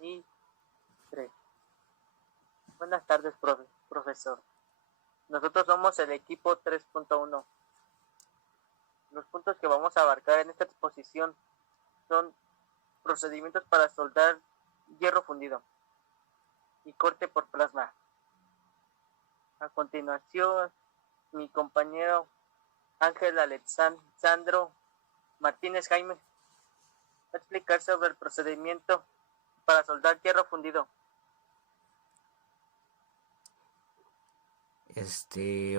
Y 3. Buenas tardes, profesor. Nosotros somos el equipo 3.1. Los puntos que vamos a abarcar en esta exposición son procedimientos para soldar hierro fundido y corte por plasma. A continuación, mi compañero Ángel Alexandro Martínez Jaime va a explicar sobre el procedimiento para soldar hierro fundido.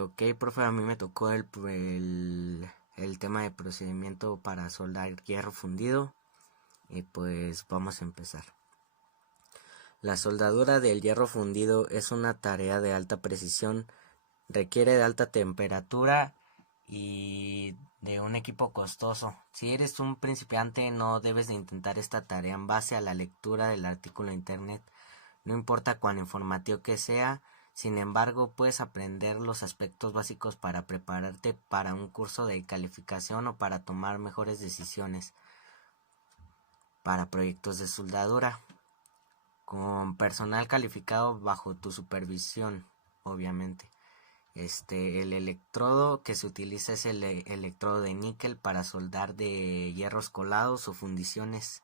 Ok, profe, a mí me tocó el tema de procedimiento para soldar hierro fundido y pues vamos a empezar. La soldadura del hierro fundido es una tarea de alta precisión, requiere de alta temperatura y de un equipo costoso. Si eres un principiante no debes de intentar esta tarea en base a la lectura del artículo de internet, no importa cuán informativo que sea. Sin embargo, puedes aprender los aspectos básicos para prepararte para un curso de calificación o para tomar mejores decisiones para proyectos de soldadura, con personal calificado bajo tu supervisión, obviamente. El electrodo que se utiliza es el electrodo de níquel para soldar de hierros colados o fundiciones,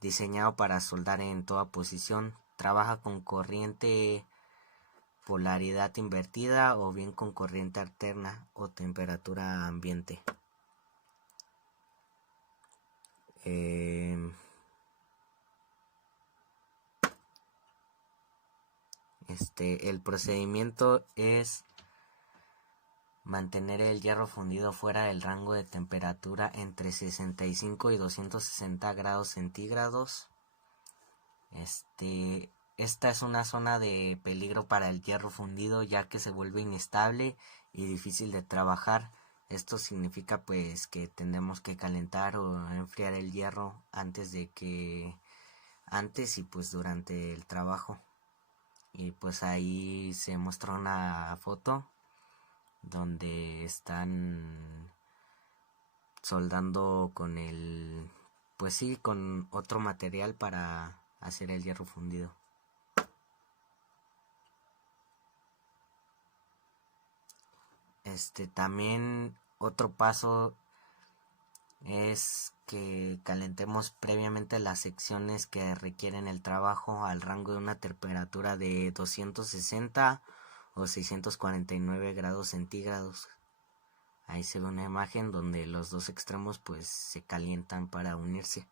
diseñado para soldar en toda posición. Trabaja con corriente polaridad invertida o bien con corriente alterna o temperatura ambiente. El procedimiento es mantener el hierro fundido fuera del rango de temperatura entre 65 y 260 grados centígrados. Esta es una zona de peligro para el hierro fundido, ya que se vuelve inestable y difícil de trabajar. Esto significa pues que tenemos que calentar o enfriar el hierro antes y pues durante el trabajo. Y pues ahí se muestra una foto donde están soldando con con otro material para hacer el hierro fundido. También otro paso es que calentemos previamente las secciones que requieren el trabajo al rango de una temperatura de 260 o 649 grados centígrados. Ahí se ve una imagen donde los dos extremos pues se calientan para unirse.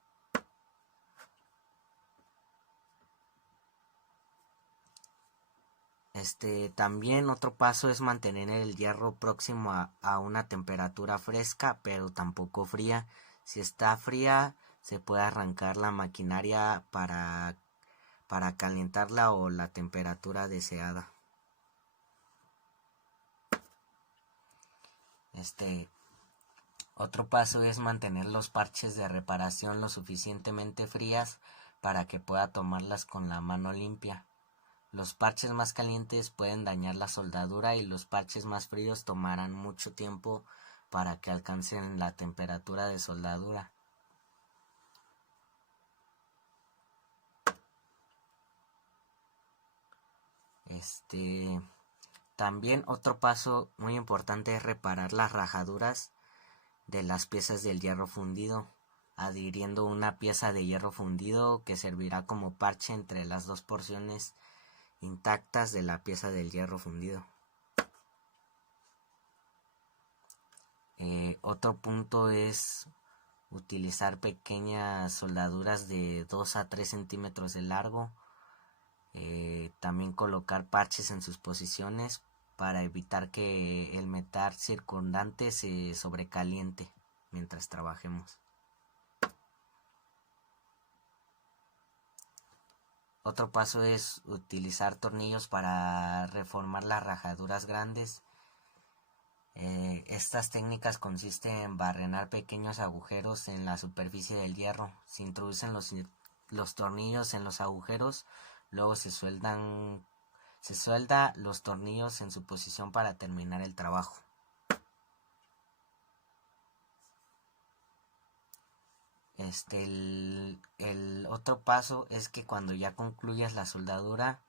También otro paso es mantener el hierro próximo a una temperatura fresca, pero tampoco fría. Si está fría, se puede arrancar la maquinaria para calentarla o la temperatura deseada. Otro paso es mantener los parches de reparación lo suficientemente frías para que pueda tomarlas con la mano limpia. Los parches más calientes pueden dañar la soldadura y los parches más fríos tomarán mucho tiempo para que alcancen la temperatura de soldadura. También otro paso muy importante es reparar las rajaduras de las piezas del hierro fundido, adhiriendo una pieza de hierro fundido que servirá como parche entre las dos porciones intactas de la pieza del hierro fundido. Otro punto es utilizar pequeñas soldaduras de 2 a 3 centímetros de largo. También colocar parches en sus posiciones para evitar que el metal circundante se sobrecaliente mientras trabajemos. Otro paso es utilizar tornillos para reformar las rajaduras grandes. Estas técnicas consisten en barrenar pequeños agujeros en la superficie del hierro. Se introducen los tornillos en los agujeros, luego se suelda los tornillos en su posición para terminar el trabajo. El otro paso es que cuando ya concluyas la soldadura,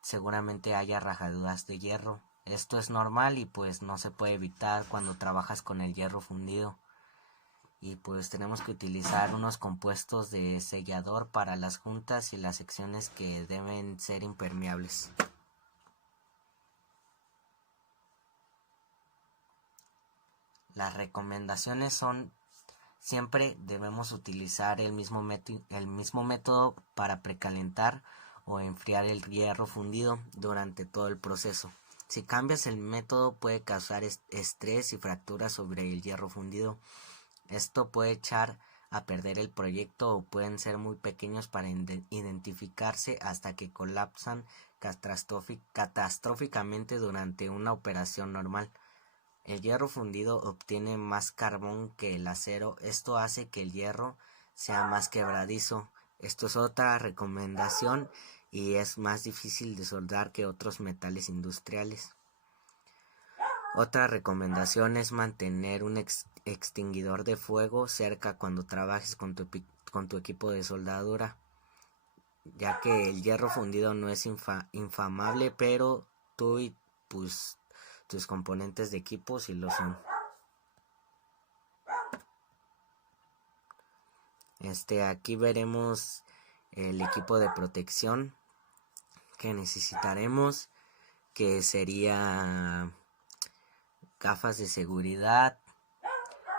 seguramente haya rajaduras de hierro. Esto es normal y pues no se puede evitar cuando trabajas con el hierro fundido. Y pues tenemos que utilizar unos compuestos de sellador para las juntas y las secciones que deben ser impermeables. Las recomendaciones son: siempre debemos utilizar el mismo método para precalentar o enfriar el hierro fundido durante todo el proceso. Si cambias el método puede causar estrés y fracturas sobre el hierro fundido. Esto puede echar a perder el proyecto o pueden ser muy pequeños para identificarse hasta que colapsan catastróficamente durante una operación normal. El hierro fundido obtiene más carbón que el acero. Esto hace que el hierro sea más quebradizo. Esto es otra recomendación y es más difícil de soldar que otros metales industriales. Otra recomendación es mantener un extinguidor de fuego cerca cuando trabajes con tu equipo de soldadura, ya que el hierro fundido no es inflamable, pero tú y pues tus componentes de equipo sí lo son. Aquí veremos el equipo de protección que necesitaremos, que sería gafas de seguridad,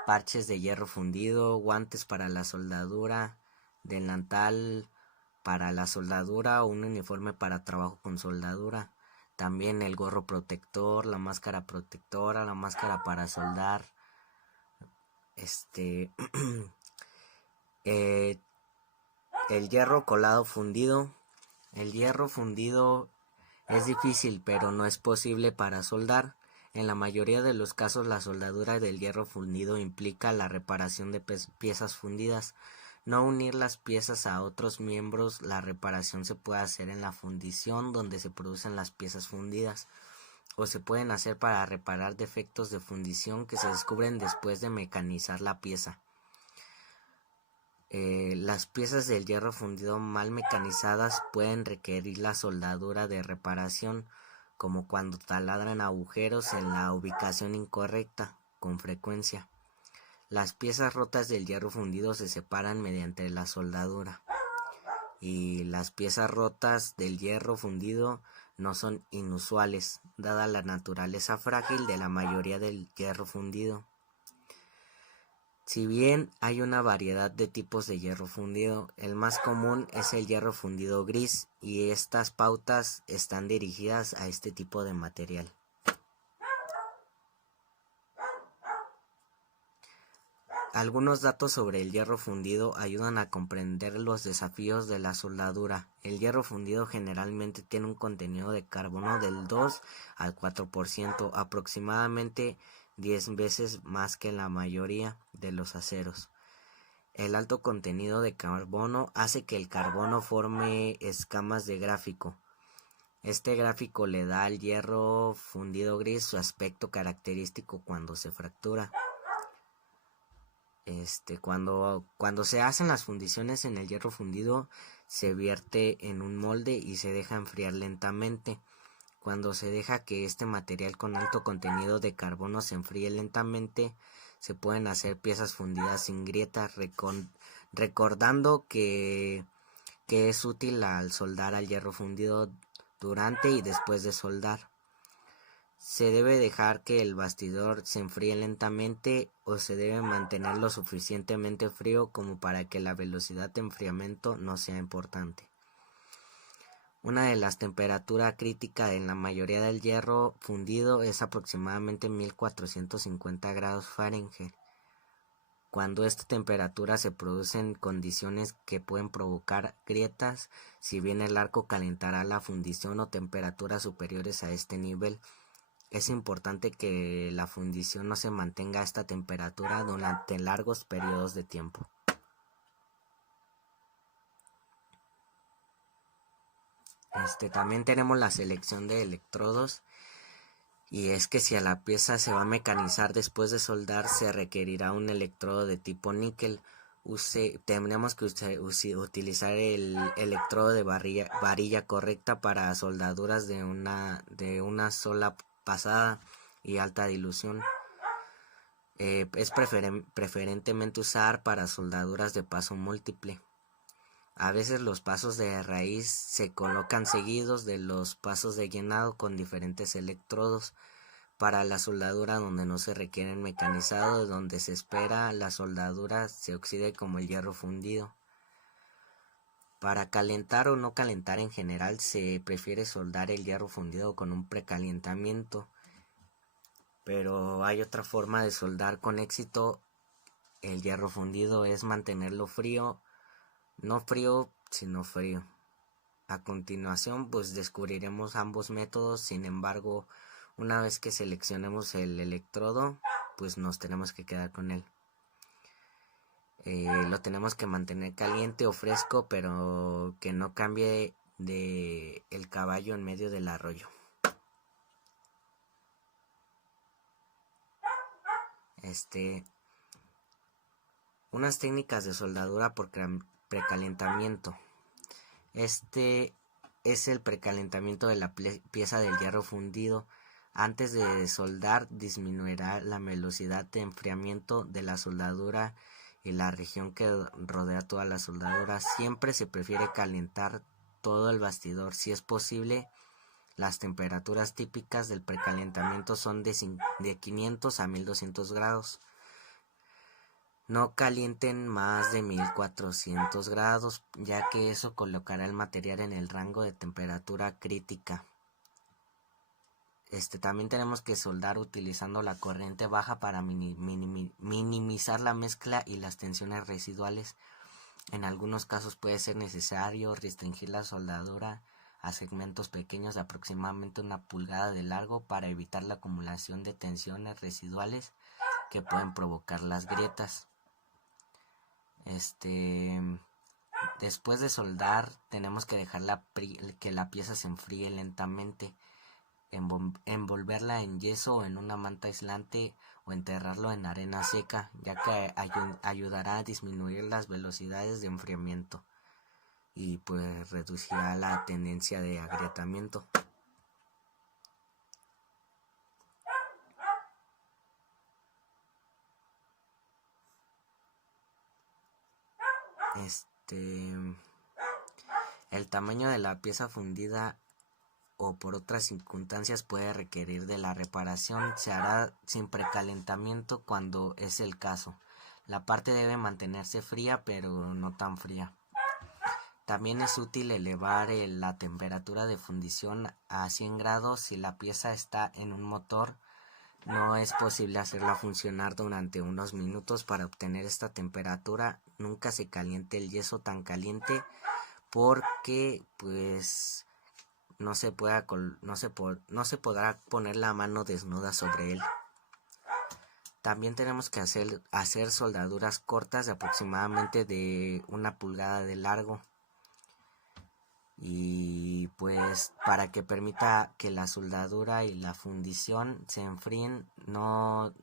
parches de hierro fundido, guantes para la soldadura, delantal para la soldadura o un uniforme para trabajo con soldadura. También el gorro protector, la máscara protectora, la máscara para soldar. El hierro colado fundido. El hierro fundido es difícil, pero no es posible para soldar. En la mayoría de los casos, la soldadura del hierro fundido implica la reparación de piezas fundidas. No unir las piezas a otros miembros. La reparación se puede hacer en la fundición donde se producen las piezas fundidas, o se pueden hacer para reparar defectos de fundición que se descubren después de mecanizar la pieza. Las piezas del hierro fundido mal mecanizadas pueden requerir la soldadura de reparación, como cuando taladran agujeros en la ubicación incorrecta, con frecuencia. Las piezas rotas del hierro fundido se separan mediante la soldadura, y las piezas rotas del hierro fundido no son inusuales, dada la naturaleza frágil de la mayoría del hierro fundido. Si bien hay una variedad de tipos de hierro fundido, el más común es el hierro fundido gris, y estas pautas están dirigidas a este tipo de material. Algunos datos sobre el hierro fundido ayudan a comprender los desafíos de la soldadura. El hierro fundido generalmente tiene un contenido de carbono del 2 al 4%, aproximadamente 10 veces más que la mayoría de los aceros. El alto contenido de carbono hace que el carbono forme escamas de gráfico. Este gráfico le da al hierro fundido gris su aspecto característico cuando se fractura. Cuando se hacen las fundiciones en el hierro fundido, se vierte en un molde y se deja enfriar lentamente. Cuando se deja que este material con alto contenido de carbono se enfríe lentamente, se pueden hacer piezas fundidas sin grietas, recordando que es útil al soldar al hierro fundido durante y después de soldar. Se debe dejar que el bastidor se enfríe lentamente, o se debe mantener lo suficientemente frío como para que la velocidad de enfriamiento no sea importante. Una de las temperaturas críticas en la mayoría del hierro fundido es aproximadamente 1450 grados Fahrenheit. Cuando esta temperatura se producen condiciones que pueden provocar grietas, si bien el arco calentará la fundición o temperaturas superiores a este nivel. Es importante que la fundición no se mantenga a esta temperatura durante largos periodos de tiempo. También tenemos la selección de electrodos, y es que si a la pieza se va a mecanizar después de soldar, se requerirá un electrodo de tipo níquel, tenemos que utilizar el electrodo de varilla correcta para soldaduras de una sola pasada y alta dilución. Es preferentemente usar para soldaduras de paso múltiple. A veces los pasos de raíz se colocan seguidos de los pasos de llenado con diferentes electrodos. Para la soldadura donde no se requieren mecanizados, donde se espera la soldadura se oxide como el hierro fundido. Para calentar o no calentar en general se prefiere soldar el hierro fundido con un precalentamiento. Pero hay otra forma de soldar con éxito el hierro fundido, es mantenerlo frío, no frío, sino frío. A continuación, pues descubriremos ambos métodos. Sin embargo, una vez que seleccionemos el electrodo, pues nos tenemos que quedar con él. Lo tenemos que mantener caliente o fresco, pero que no cambie de el caballo en medio del arroyo. Unas técnicas de soldadura por precalentamiento. Este es el precalentamiento de la pieza del hierro fundido. Antes de soldar, disminuirá la velocidad de enfriamiento de la soldadura y la región que rodea toda la soldadura. Siempre se prefiere calentar todo el bastidor. Si es posible, las temperaturas típicas del precalentamiento son de 500 a 1200 grados. No calienten más de 1400 grados, ya que eso colocará el material en el rango de temperatura crítica. También tenemos que soldar utilizando la corriente baja para minimizar la mezcla y las tensiones residuales. En algunos casos puede ser necesario restringir la soldadura a segmentos pequeños de aproximadamente 1 pulgada de largo para evitar la acumulación de tensiones residuales que pueden provocar las grietas. Después de soldar tenemos que dejar que la pieza se enfríe lentamente, envolverla en yeso o en una manta aislante o enterrarlo en arena seca, ya que ayudará a disminuir las velocidades de enfriamiento y pues reducirá la tendencia de agrietamiento. El tamaño de la pieza fundida o por otras circunstancias puede requerir de la reparación. Se hará sin precalentamiento cuando es el caso. La parte debe mantenerse fría, pero no tan fría. También es útil elevar la temperatura de fundición a 100 grados si la pieza está en un motor. No es posible hacerla funcionar durante unos minutos. Para obtener esta temperatura nunca se caliente el yeso tan caliente, porque pues no se podrá poner la mano desnuda sobre él. También tenemos que hacer soldaduras cortas de aproximadamente de 1 pulgada de largo. Y pues para que permita que la soldadura y la fundición se enfríen, no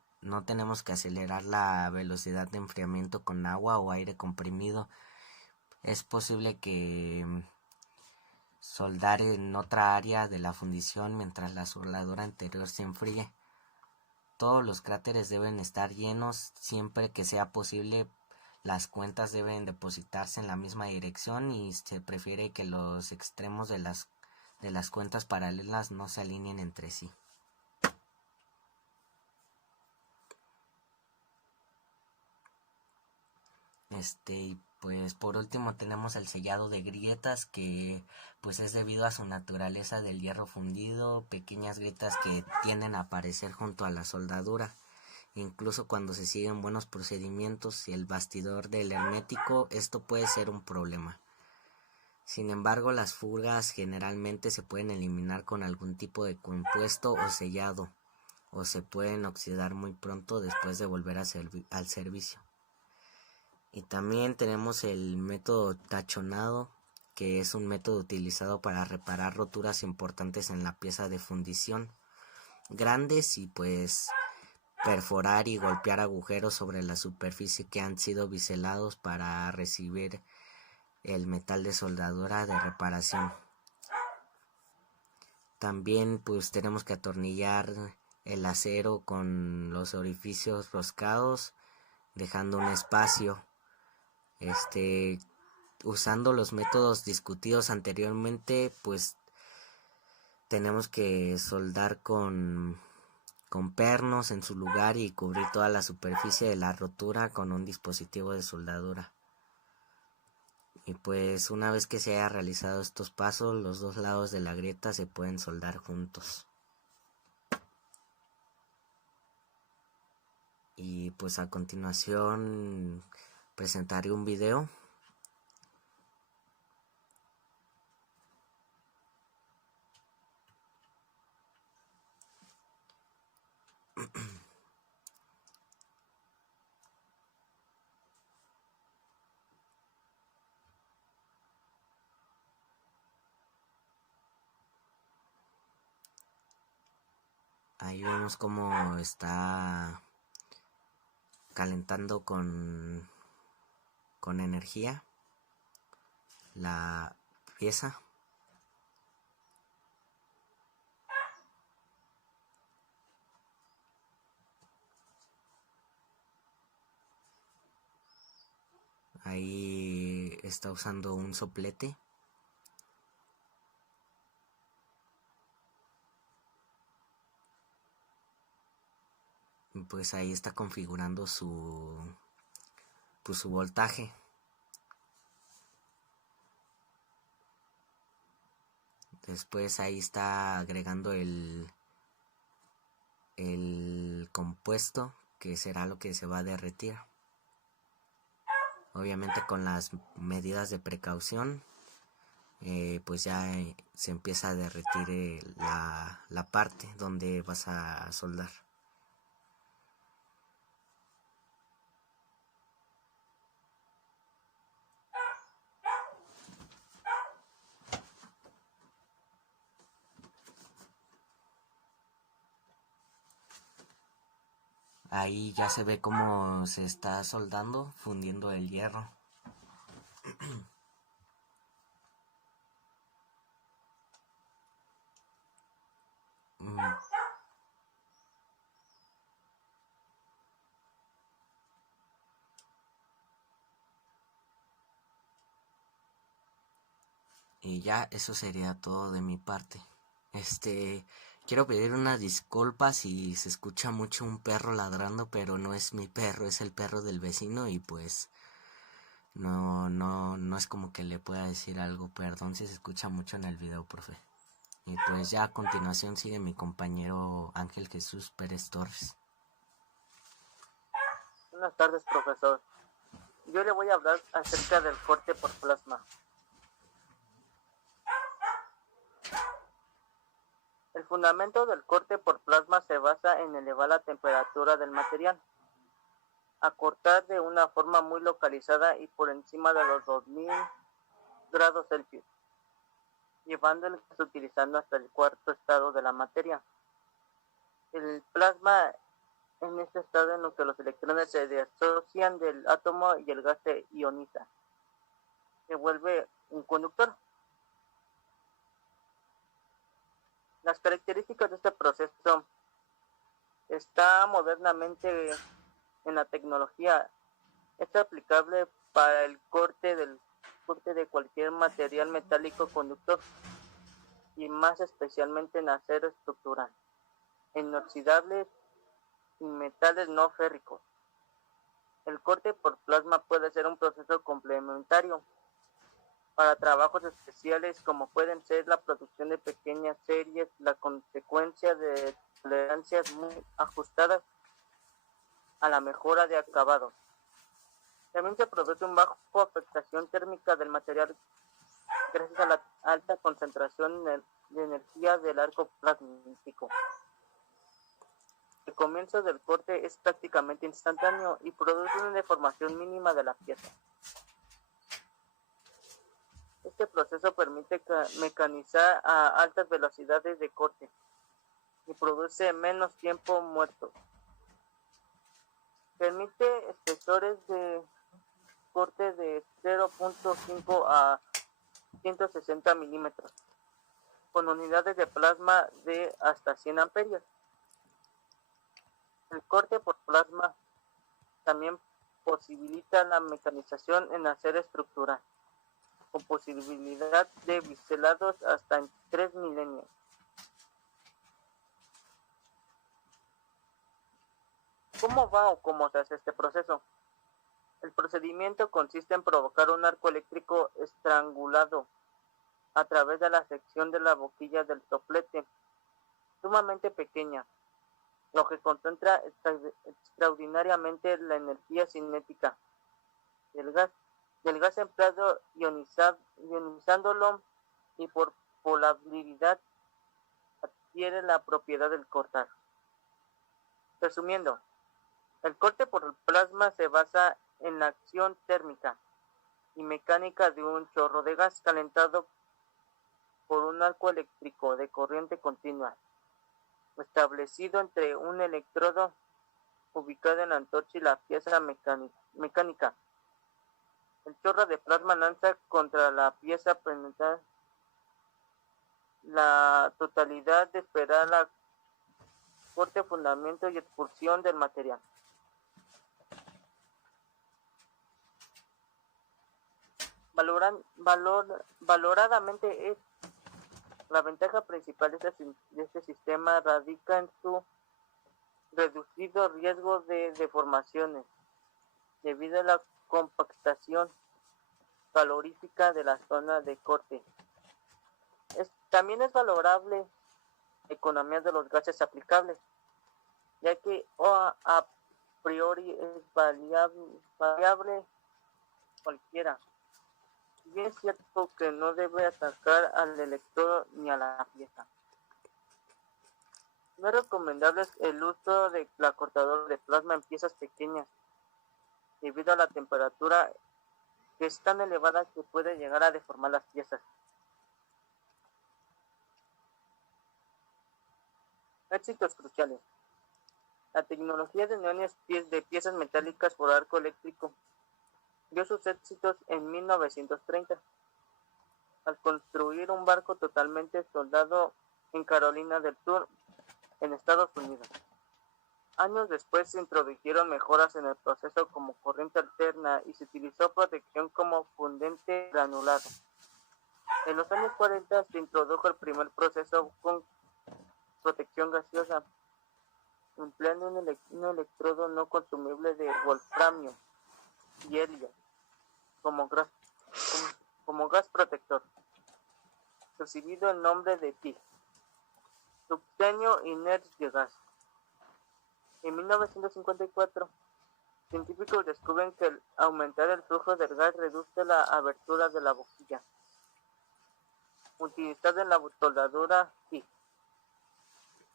tenemos que acelerar la velocidad de enfriamiento con agua o aire comprimido. Es posible que soldar en otra área de la fundición mientras la soldadura anterior se enfríe. Todos los cráteres deben estar llenos. Siempre que sea posible, las cuentas deben depositarse en la misma dirección y se prefiere que los extremos de las cuentas paralelas no se alineen entre sí. Y pues por último tenemos el sellado de grietas, que pues es debido a su naturaleza del hierro fundido, pequeñas grietas que tienden a aparecer junto a la soldadura. Incluso cuando se siguen buenos procedimientos y el bastidor del hermético, esto puede ser un problema. Sin embargo, las fugas generalmente se pueden eliminar con algún tipo de compuesto o sellado, o se pueden oxidar muy pronto después de volver al servicio. Y también tenemos el método tachonado, que es un método utilizado para reparar roturas importantes en la pieza de fundición, grandes y pues perforar y golpear agujeros sobre la superficie que han sido biselados para recibir el metal de soldadura de reparación. También pues tenemos que atornillar el acero con los orificios roscados, dejando un espacio. Usando los métodos discutidos anteriormente, pues tenemos que soldar con pernos en su lugar y cubrir toda la superficie de la rotura con un dispositivo de soldadura. Y pues una vez que se haya realizado estos pasos, los dos lados de la grieta se pueden soldar juntos. Y pues a continuación presentaré un video. Ahí vemos cómo está calentando con energía la pieza. Ahí está usando un soplete. Pues ahí está configurando su voltaje. Después ahí está agregando el compuesto, que será lo que se va a derretir. Obviamente con las medidas de precaución, pues ya se empieza a derretir la parte donde vas a soldar. Ahí ya se ve cómo se está soldando, fundiendo el hierro. Y ya eso sería todo de mi parte. Quiero pedir unas disculpas si se escucha mucho un perro ladrando, pero no es mi perro, es el perro del vecino y pues no es como que le pueda decir algo. Perdón si se escucha mucho en el video, profe. Y pues ya a continuación sigue mi compañero Ángel Jesús Pérez Torres. Buenas tardes, profesor. Yo le voy a hablar acerca del corte por plasma. El fundamento del corte por plasma se basa en elevar la temperatura del material, a cortar de una forma muy localizada y por encima de los 2000 grados Celsius, llevando el gas utilizando hasta el cuarto estado de la materia. El plasma en este estado en lo que los electrones se disocian del átomo y el gas se ioniza. Se vuelve un conductor. Las características de este proceso está modernamente en la tecnología. Es aplicable para el corte de cualquier material metálico conductor y más especialmente en acero estructural, en inoxidables y metales no férricos. El corte por plasma puede ser un proceso complementario para trabajos especiales como pueden ser la producción de pequeñas series, la consecuencia de tolerancias muy ajustadas a la mejora de acabados. También se produce una baja afectación térmica del material gracias a la alta concentración de energía del arco plasmático. El comienzo del corte es prácticamente instantáneo y produce una deformación mínima de la pieza. Este proceso permite mecanizar a altas velocidades de corte y produce menos tiempo muerto. Permite espesores de corte de 0.5 a 160 milímetros, con unidades de plasma de hasta 100 amperios. El corte por plasma también posibilita la mecanización en acero estructural, con posibilidad de biselados hasta en 3 milenios. ¿Cómo va o cómo se hace este proceso? El procedimiento consiste en provocar un arco eléctrico estrangulado a través de la sección de la boquilla del soplete, sumamente pequeña, lo que concentra extraordinariamente la energía cinética del gas empleado ionizándolo, y por polaridad adquiere la propiedad del cortar. Resumiendo, el corte por plasma se basa en la acción térmica y mecánica de un chorro de gas calentado por un arco eléctrico de corriente continua, establecido entre un electrodo ubicado en la antorcha y la pieza mecánica. El chorro de plasma lanza contra la pieza penetrante la totalidad de esperar la corte, fundamento y expulsión del material. Valoradamente, la ventaja principal de este sistema radica en su reducido riesgo de deformaciones debido a la compactación calorífica de la zona de corte. También es valorable economía de los gases aplicables, ya que a priori es variable cualquiera. Y es cierto que no debe atacar al electrodo ni a la pieza. No es recomendable el uso de la cortadora de plasma en piezas pequeñas, debido a la temperatura que es tan elevada que puede llegar a deformar las piezas. Éxitos cruciales. La tecnología de uniones de piezas metálicas por arco eléctrico dio sus éxitos en 1930, al construir un barco totalmente soldado en Carolina del Sur, en Estados Unidos. Años después se introdujeron mejoras en el proceso como corriente alterna y se utilizó protección como fundente granulado. En los años 40 se introdujo el primer proceso con protección gaseosa, empleando un electrodo no consumible de wolframio y helio como gas protector, recibido el nombre de TIG, Tungsteno Inert Gas. En 1954, científicos descubren que al aumentar el flujo del gas reduce la abertura de la boquilla, utilizada en la soldadura TIG.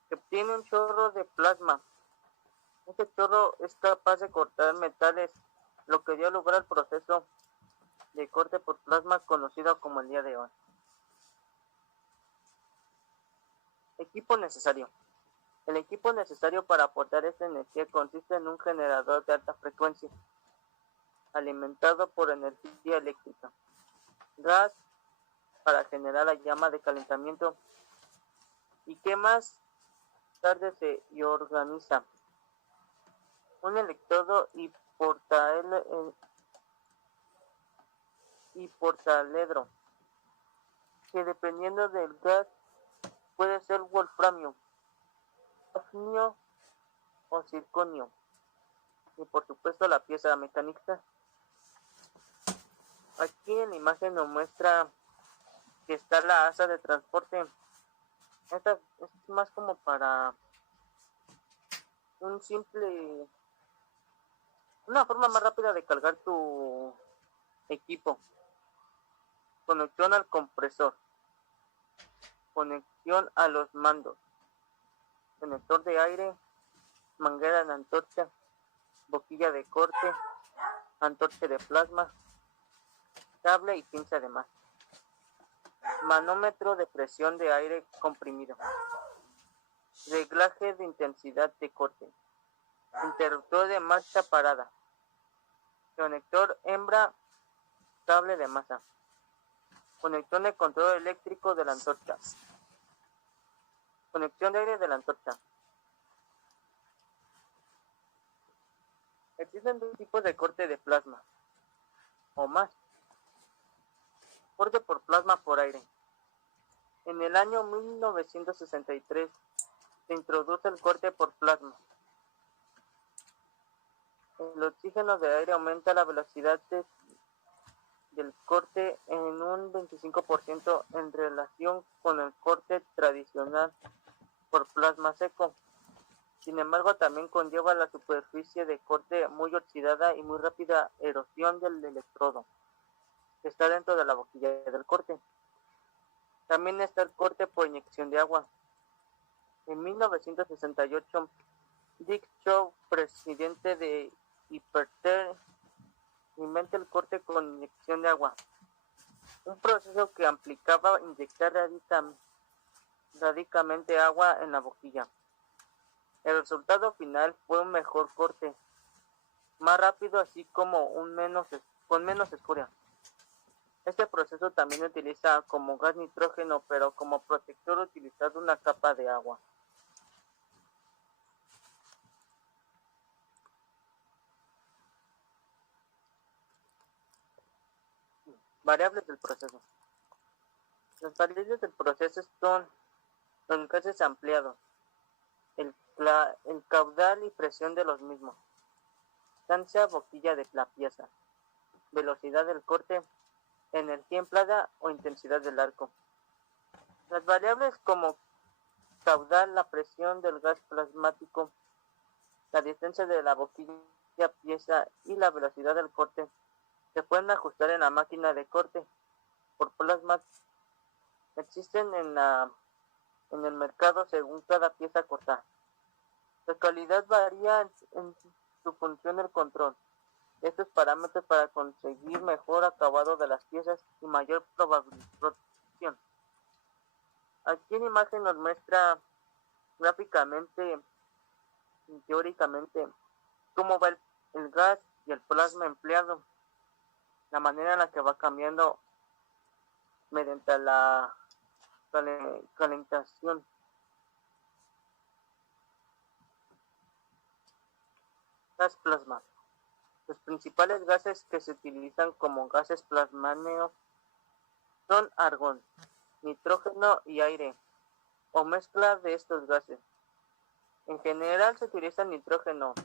Se obtiene un chorro de plasma. Este chorro es capaz de cortar metales, lo que dio lugar al proceso de corte por plasma conocido como el día de hoy. Equipo necesario. El equipo necesario para aportar esta energía consiste en un generador de alta frecuencia, alimentado por energía eléctrica, gas para generar la llama de calentamiento, y que más tarde se organiza, un electrodo y portaledro, que dependiendo del gas puede ser wolframio, hafnio o circonio, y por supuesto la pieza mecánica. Aquí en la imagen nos muestra que está la asa de transporte. Esta es más como para una forma más rápida de cargar tu equipo. Conexión al compresor, conexión a los mandos, conector de aire, manguera de antorcha, boquilla de corte, antorcha de plasma, cable y pinza de masa, manómetro de presión de aire comprimido, reglaje de intensidad de corte, interruptor de marcha parada, conector hembra, cable de masa, conexión de control eléctrico de la antorcha, conexión de aire de la antorcha. Existen dos tipos de corte de plasma, o más. Corte por plasma por aire. En el año 1963 se introduce el corte por plasma. El oxígeno de aire aumenta la velocidad del corte en un 25% en relación con el corte tradicional por plasma seco. Sin embargo, también conlleva la superficie de corte muy oxidada y muy rápida erosión del electrodo que está dentro de la boquilla del corte. También está el corte por inyección de agua. En 1968, Dick Shaw, presidente de Hyperther, inventa el corte con inyección de agua, un proceso que implicaba inyectar radicalmente agua en la boquilla. El resultado final fue un mejor corte, más rápido, así como con menos escoria. Este proceso también utiliza como gas nitrógeno, pero como protector utilizando una capa de agua. Variables del proceso. Las variables del proceso son los gases ampliados, el caudal y presión de los mismos, distancia boquilla de la pieza, velocidad del corte, energía empleada o intensidad del arco. Las variables como caudal, la presión del gas plasmático, la distancia de la boquilla pieza y la velocidad del corte se pueden ajustar en la máquina de corte por plasma. Existen en el mercado según cada pieza cortada. La calidad varía en su función del control. Estos parámetros para conseguir mejor acabado de las piezas y mayor protección. Aquí en imagen nos muestra gráficamente y teóricamente cómo va el gas y el plasma empleado, la manera en la que va cambiando mediante la calentación. Gas plasma. Los principales gases que se utilizan como gases plasmáneos son argón, nitrógeno y aire, o mezcla de estos gases. En general se utiliza nitrógeno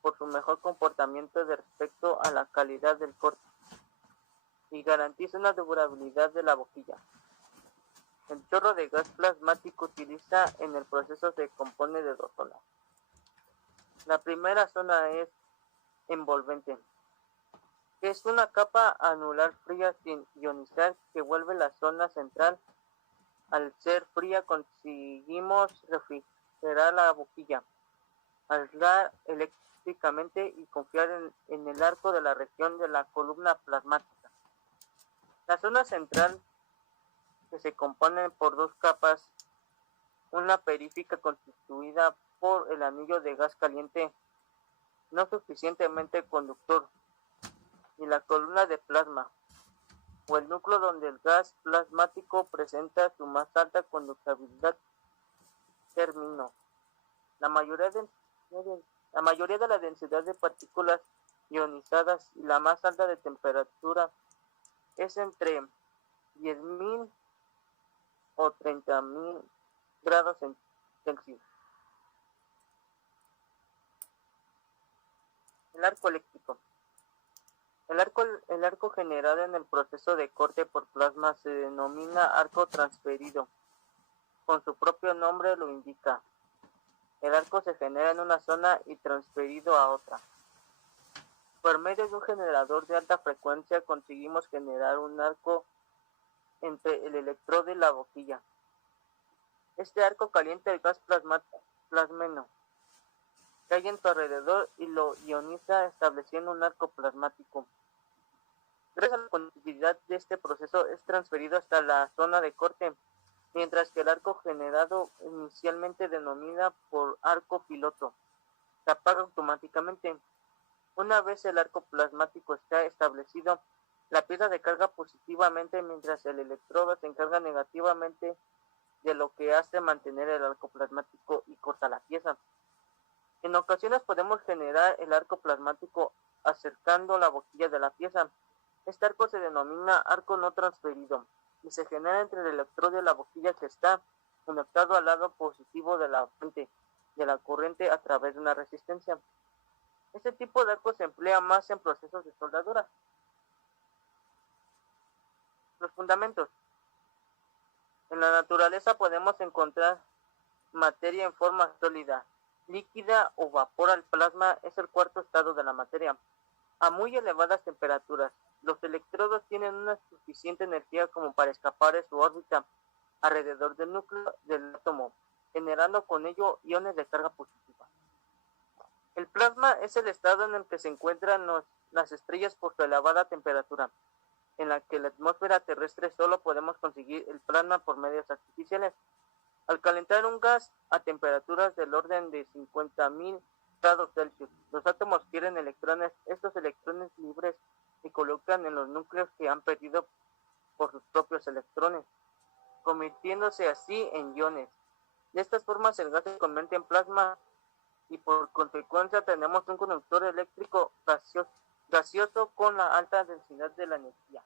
por su mejor comportamiento de respecto a la calidad del corte y garantiza una durabilidad de la boquilla. El chorro de gas plasmático utiliza en el proceso se compone de dos zonas. La primera zona es envolvente, que es una capa anular fría sin ionizar que vuelve la zona central. Al ser fría conseguimos refrigerar la boquilla, aislar eléctricamente y confiar en el arco de la región de la columna plasmática. La zona central, que se compone por dos capas, una perífica constituida por el anillo de gas caliente no suficientemente conductor, y la columna de plasma, o el núcleo donde el gas plasmático presenta su más alta conductividad. Término. La mayoría de la densidad de partículas ionizadas y la más alta de temperatura es entre 10.000 o 30.000 grados Celsius. El arco eléctrico. El arco generado en el proceso de corte por plasma se denomina arco transferido. Con su propio nombre lo indica. El arco se genera en una zona y transferido a otra. Por medio de un generador de alta frecuencia conseguimos generar un arco entre el electrodo y la boquilla. Este arco calienta el gas plasmeno que hay en su alrededor y lo ioniza estableciendo un arco plasmático. Gracias a la conductividad de este proceso es transferido hasta la zona de corte, mientras que el arco generado inicialmente denomina por arco piloto. se apaga automáticamente. Una vez el arco plasmático está establecido, la pieza se carga positivamente mientras el electrodo se encarga negativamente de lo que hace mantener el arco plasmático y corta la pieza. En ocasiones podemos generar el arco plasmático acercando la boquilla de la pieza. Este arco se denomina arco no transferido y se genera entre el electrodo y la boquilla que está conectado al lado positivo de la fuente de la corriente a través de una resistencia. Este tipo de arco se emplea más en procesos de soldadura. Los fundamentos. En la naturaleza podemos encontrar materia en forma sólida, líquida o vapor. El plasma es el cuarto estado de la materia. A muy elevadas temperaturas, los electrodos tienen una suficiente energía como para escapar de su órbita alrededor del núcleo del átomo, generando con ello iones de carga positiva. El plasma es el estado en el que se encuentran las estrellas por su elevada temperatura, en la que la atmósfera terrestre solo podemos conseguir el plasma por medios artificiales. Al calentar un gas a temperaturas del orden de 50.000 grados Celsius, los átomos pierden electrones. Estos electrones libres se colocan en los núcleos que han perdido por sus propios electrones, convirtiéndose así en iones. De estas formas el gas se convierte en plasma y por consecuencia tenemos un conductor eléctrico gaseoso con la alta densidad de la energía.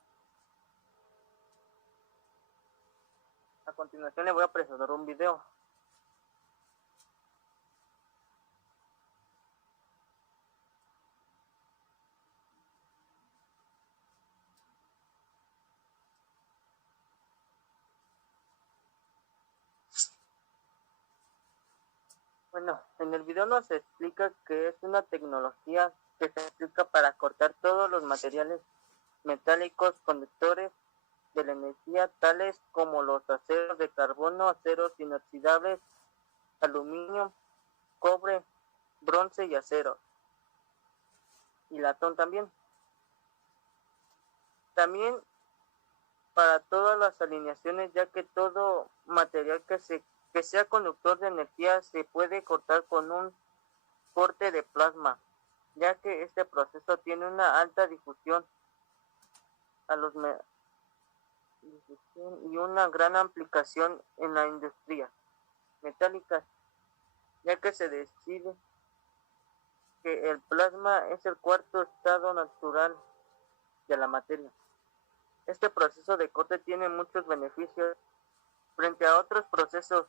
A continuación le voy a presentar un video. Bueno, en el video nos explica que es una tecnología que se aplica para cortar todos los materiales metálicos conductores de la energía, tales como los aceros de carbono, aceros inoxidables, aluminio, cobre, bronce y acero, y latón también. También para todas las alineaciones, ya que todo material que sea conductor de energía se puede cortar con un corte de plasma, ya que este proceso tiene una alta difusión a los y una gran aplicación en la industria metálica, ya que se decide que el plasma es el cuarto estado natural de la materia. Este proceso de corte tiene muchos beneficios frente a otros procesos,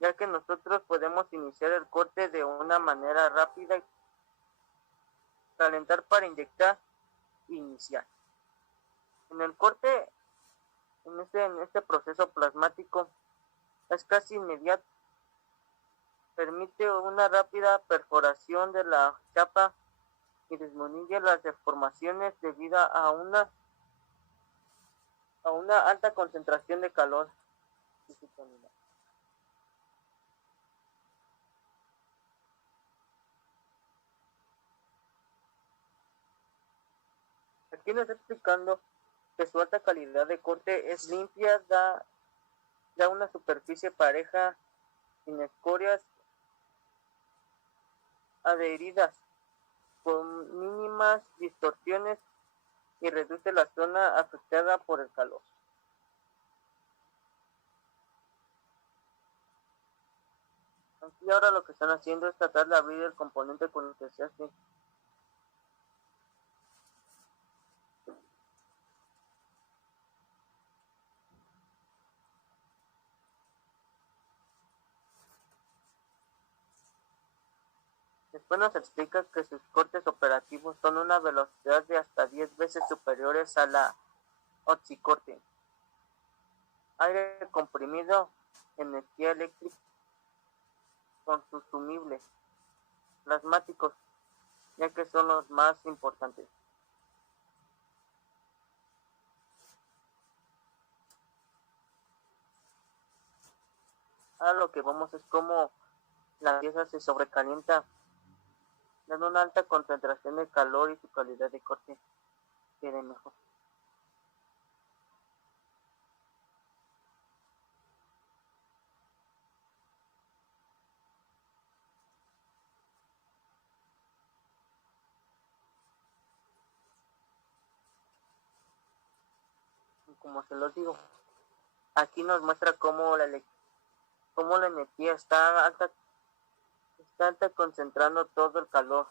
ya que nosotros podemos iniciar el corte de una manera rápida y calentar para inyectar e iniciar. En el corte, en este proceso plasmático, es casi inmediato. Permite una rápida perforación de la chapa y disminuye las deformaciones debido a una alta concentración de calor. Aquí nos está explicando que su alta calidad de corte es limpia, da una superficie pareja, sin escorias adheridas, con mínimas distorsiones y reduce la zona afectada por el calor. Aquí ahora lo que están haciendo es tratar de abrir el componente con el que se hace. Después nos explica que sus cortes operativos son una velocidad de hasta 10 veces superiores a la oxicorte. Aire comprimido, energía eléctrica, consumibles, plasmáticos, ya que son los más importantes. Ahora lo que vemos es cómo la pieza se sobrecalienta, dando una alta concentración de calor y su calidad de corte quede mejor. como se los digo. Aquí nos muestra cómo la energía está alta concentrando todo el calor.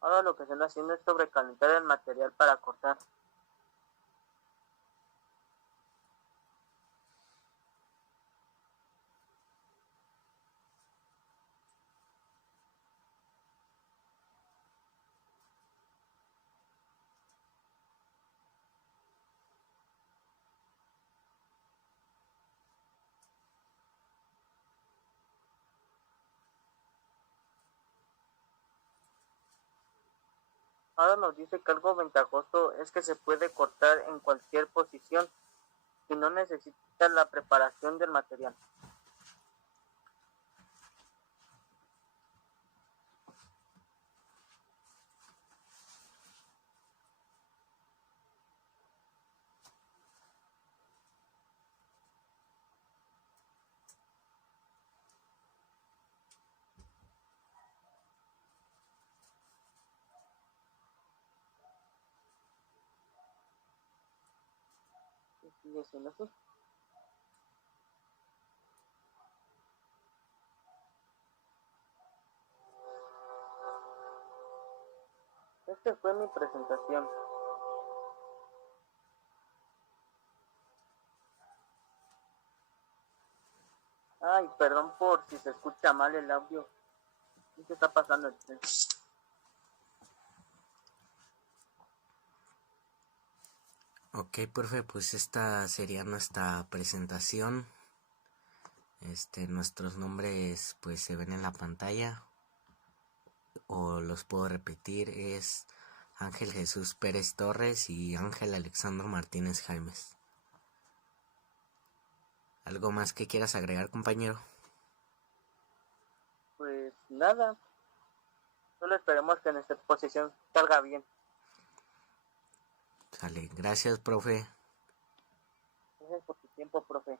Ahora lo que se está haciendo es sobrecalentar el material para cortar. Ahora nos dice que algo ventajoso es que se puede cortar en cualquier posición y no necesita la preparación del material. Y sigue siendo así. Esta fue mi presentación. Ay, perdón por si se escucha mal el audio. ¿Qué está pasando? Ok, profe, pues esta sería nuestra presentación. Nuestros nombres pues se ven en la pantalla o los puedo repetir, es Ángel Jesús Pérez Torres y Ángel Alexandro Martínez Jaimes. ¿Algo más que quieras agregar, compañero? Pues nada, solo esperemos que nuestra exposición salga bien. Sale, gracias, profe. Gracias por tu tiempo, profe.